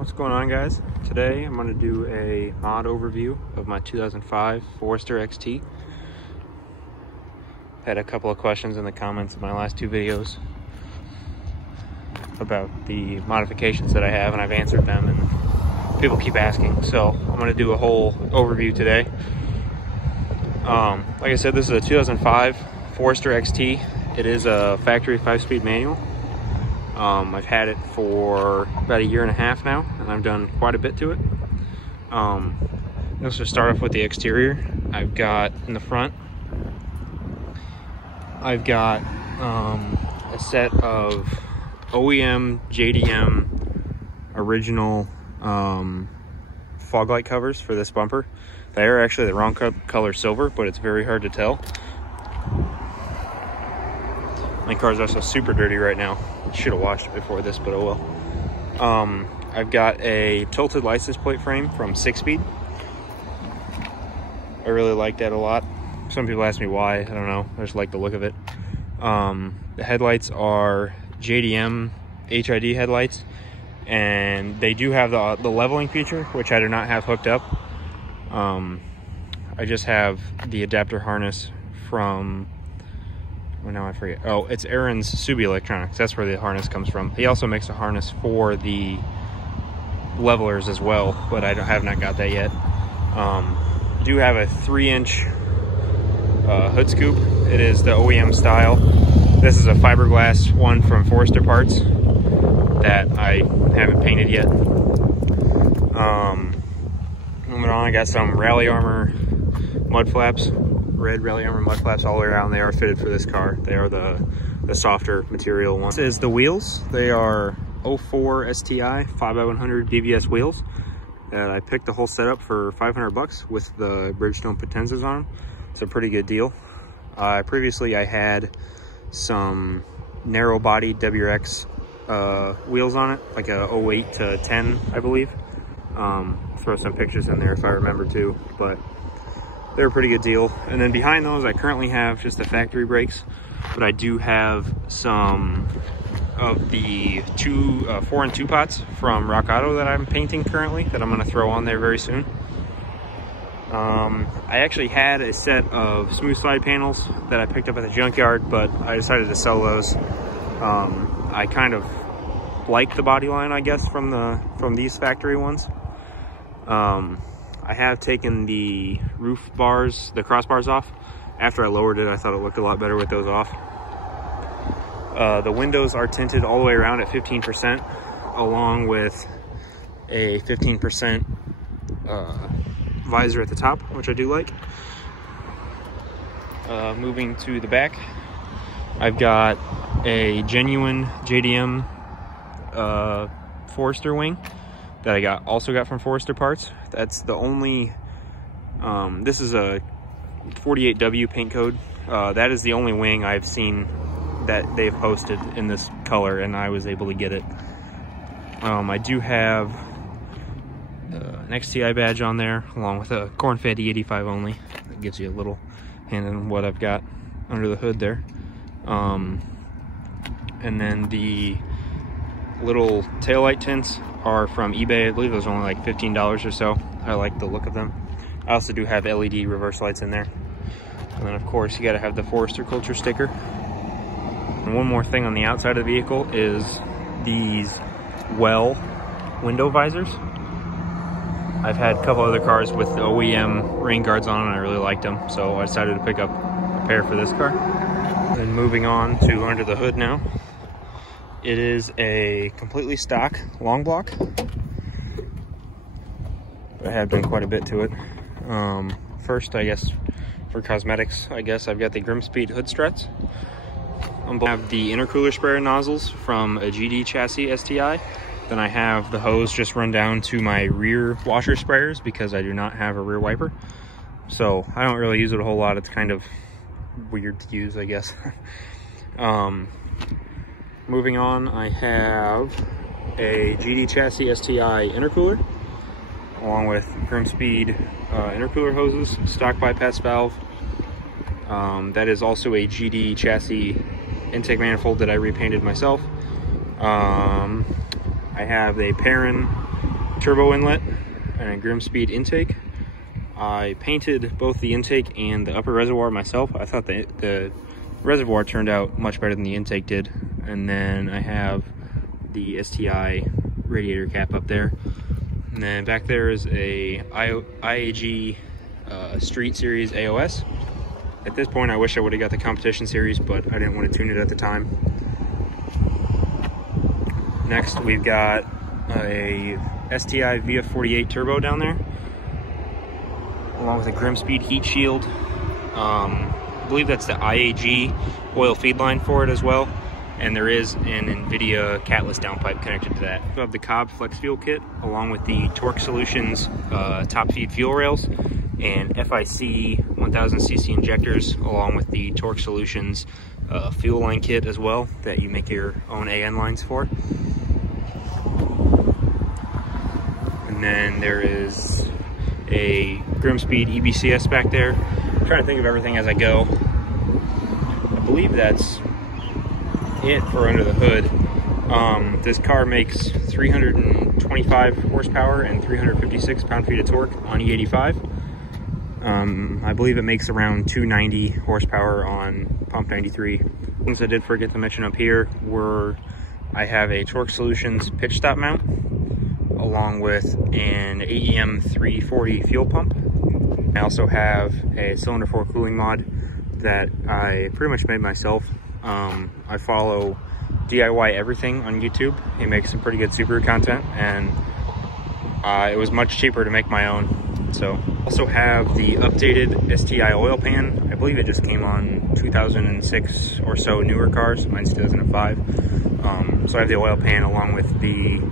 What's going on, guys? Today I'm going to do a mod overview of my 2005 Forester XT. Had a couple of questions in the comments of my last two videos about the modifications that I have, and I've answered them, and people keep asking, so I'm going to do a whole overview today. Like I said, this is a 2005 Forester XT. It is a factory 5-speed manual. I've had it for about a year and a half now, and I've done quite a bit to it. Let's just start off with the exterior. I've got in the front, I've got a set of OEM JDM original fog light covers for this bumper. They are actually the wrong color silver, but it's very hard to tell. My car's also super dirty right now. Should have washed it before this, but oh well. I've got a tilted license plate frame from 6-speed. I really like that a lot. Some people ask me why. I don't know. I just like the look of it. The headlights are JDM HID headlights, and they do have the leveling feature, which I do not have hooked up. I just have the adapter harness from, well, now I forget. Oh, it's Aaron's Subaru Electronics. That's where the harness comes from. He also makes a harness for the levelers as well, but I have not got that yet. Do have a 3-inch hood scoop. It is the OEM style. This is a fiberglass one from Forester Parts that I haven't painted yet. Moving on, I got some Rally Armor mud flaps. Red Rally Armor mud flaps all the way around. They are fitted for this car. They are the softer material ones. This is the wheels. They are 04 STI 5x100 BBS wheels. And I picked the whole setup for 500 bucks with the Bridgestone Potenzas on them. It's a pretty good deal. Previously I had some narrow body WRX wheels on it, like a 08 to 10, I believe. Throw some pictures in there if I remember to, but they're a pretty good deal. And then behind those, I currently have just the factory brakes, but I do have some of the 4 and 2 pots from Rock Auto that I'm painting currently that I'm going to throw on there very soon. I actually had a set of smooth slide panels that I picked up at the junkyard, but I decided to sell those. I kind of like the body line, I guess, from these factory ones. I have taken the roof bars, the crossbars off. After I lowered it, I thought it looked a lot better with those off. The windows are tinted all the way around at 15%, along with a 15% visor at the top, which I do like. Moving to the back, I've got a genuine JDM Forester Wing that I also got from Forester Parts. That's the only, this is a 48W paint code. That is the only wing I've seen that they've posted in this color, and I was able to get it. I do have an XTI badge on there, along with a Corn Fatty 85 only. That gives you a little hint on what I've got under the hood there. And then the little taillight tints are from eBay. I believe those are only like $15 or so. I like the look of them. I also do have LED reverse lights in there. And then of course you gotta have the Forester Culture sticker. And one more thing on the outside of the vehicle is these well window visors. I've had a couple other cars with the OEM rain guards on and I really liked them, so I decided to pick up a pair for this car. Then moving on to under the hood now. It is a completely stock long block. I have done quite a bit to it. First, I guess, for cosmetics, I've got the Grimspeed hood struts. I have the intercooler sprayer nozzles from a GD chassis STI. Then I have the hose just run down to my rear washer sprayers because I do not have a rear wiper. So I don't really use it a whole lot. It's kind of weird to use, I guess. Moving on, I have a GD chassis STI intercooler, along with Grimspeed intercooler hoses, stock bypass valve. That is also a GD chassis intake manifold that I repainted myself. I have a Perrin turbo inlet and a Grimspeed intake. I painted both the intake and the upper reservoir myself. I thought the reservoir turned out much better than the intake did. And then I have the STI radiator cap up there. And then back there is a IAG Street Series AOS. At this point, I wish I would have got the competition series, but I didn't want to tune it at the time. Next, we've got a STI VF48 turbo down there, along with a Grimspeed heat shield. I believe that's the IAG oil feed line for it as well. And there is an NVIDIA catless downpipe connected to that. We have the Cobb Flex Fuel Kit, along with the Torque Solutions top feed fuel rails, and FIC 1000cc injectors, along with the Torque Solutions fuel line kit as well, that you make your own AN lines for. And then there is a Grimspeed EBCS back there. I'm trying to think of everything as I go. I believe that's it for under the hood. This car makes 325 horsepower and 356 pound-feet of torque on E85. I believe it makes around 290 horsepower on pump 93. Things I did forget to mention up here were I have a Torque Solutions pitch stop mount, along with an AEM 340 fuel pump. I also have a cylinder 4 cooling mod that I pretty much made myself. I follow DIY Everything on YouTube. He makes some pretty good Subaru content, and it was much cheaper to make my own. So also have the updated Sti Oil Pan. I believe it just came on 2006 or so newer cars. Mine's 2005. So I have the oil pan along with the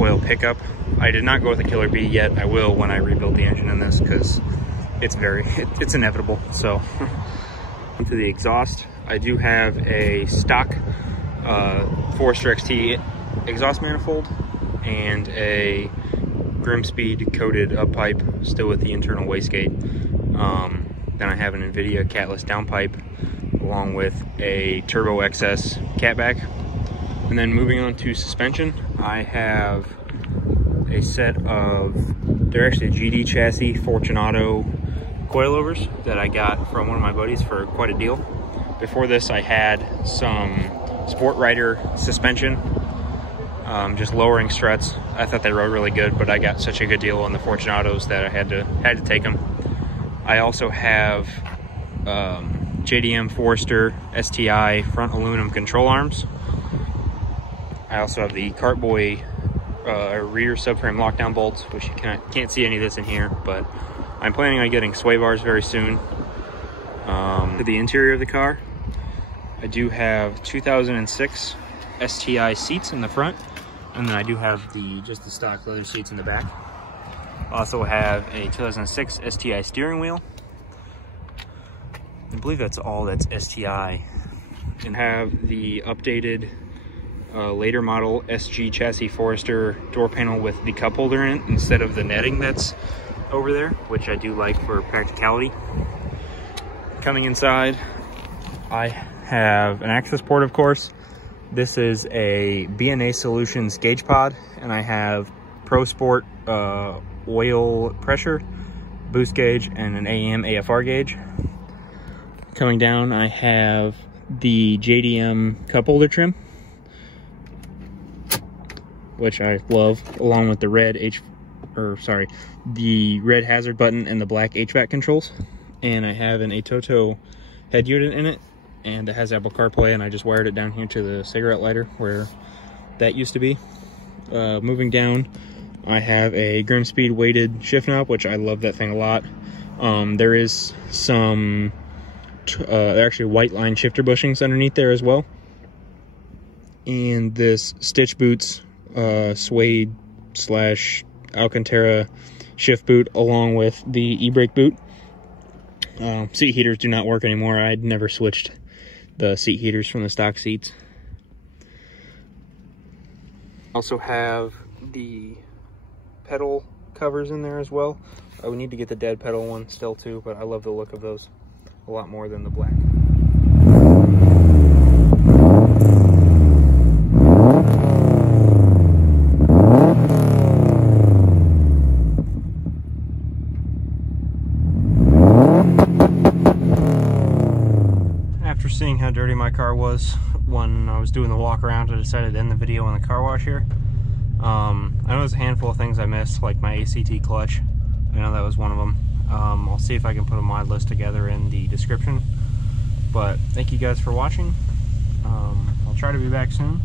oil pickup. I did not go with a Killer B yet. I will when I rebuild the engine in this, because it's inevitable. So to the exhaust, I do have a stock Forester XT exhaust manifold and a Grimspeed coated up pipe, still with the internal wastegate. Then I have an NVIDIA catless downpipe, along with a Turbo XS catback. And then moving on to suspension, I have a set of, they're actually a GD chassis Fortunato coilovers that I got from one of my buddies for quite a deal. Before this, I had some Sport Rider suspension, just lowering struts. I thought they rode really good, but I got such a good deal on the Fortunatos that I had to take them. I also have Jdm Forester STI front aluminum control arms. I also have the Cartboy rear subframe lockdown bolts, which you can't see any of this in here, but I'm planning on getting sway bars very soon. To the interior of the car, I do have 2006 STI seats in the front, and then I do have just the stock leather seats in the back. I also have a 2006 STI steering wheel. I believe that's all that's STI. And have the updated later model SG chassis Forester door panel with the cup holder in it instead of the netting that's over there, which I do like for practicality. Coming inside, I have an access port, of course. This is a BNA Solutions gauge pod, and I have Pro Sport oil pressure, boost gauge, and an AM AFR gauge. Coming down, I have the JDM cup holder trim, which I love, along with the red the red hazard button and the black HVAC controls. And I have an Atoto head unit in it, and it has Apple CarPlay, and I just wired it down here to the cigarette lighter where that used to be. Moving down, I have a Grimspeed weighted shift knob, which I love that thing a lot. There is some actually white line shifter bushings underneath there as well. And this Stitch Boots suede / Alcantara shift boot, along with the e-brake boot. Seat heaters do not work anymore. I'd never switched the seat heaters from the stock seats. Also have the pedal covers in there as well. I would need to get the dead pedal one still too, but I love the look of those a lot more than the black. dirty my car was when I was doing the walk around. I decided to end the video in the car wash here. I know there's a handful of things I missed, like my ACT clutch. I know that was one of them. I'll see if I can put a mod list together in the description. But thank you guys for watching. I'll try to be back soon.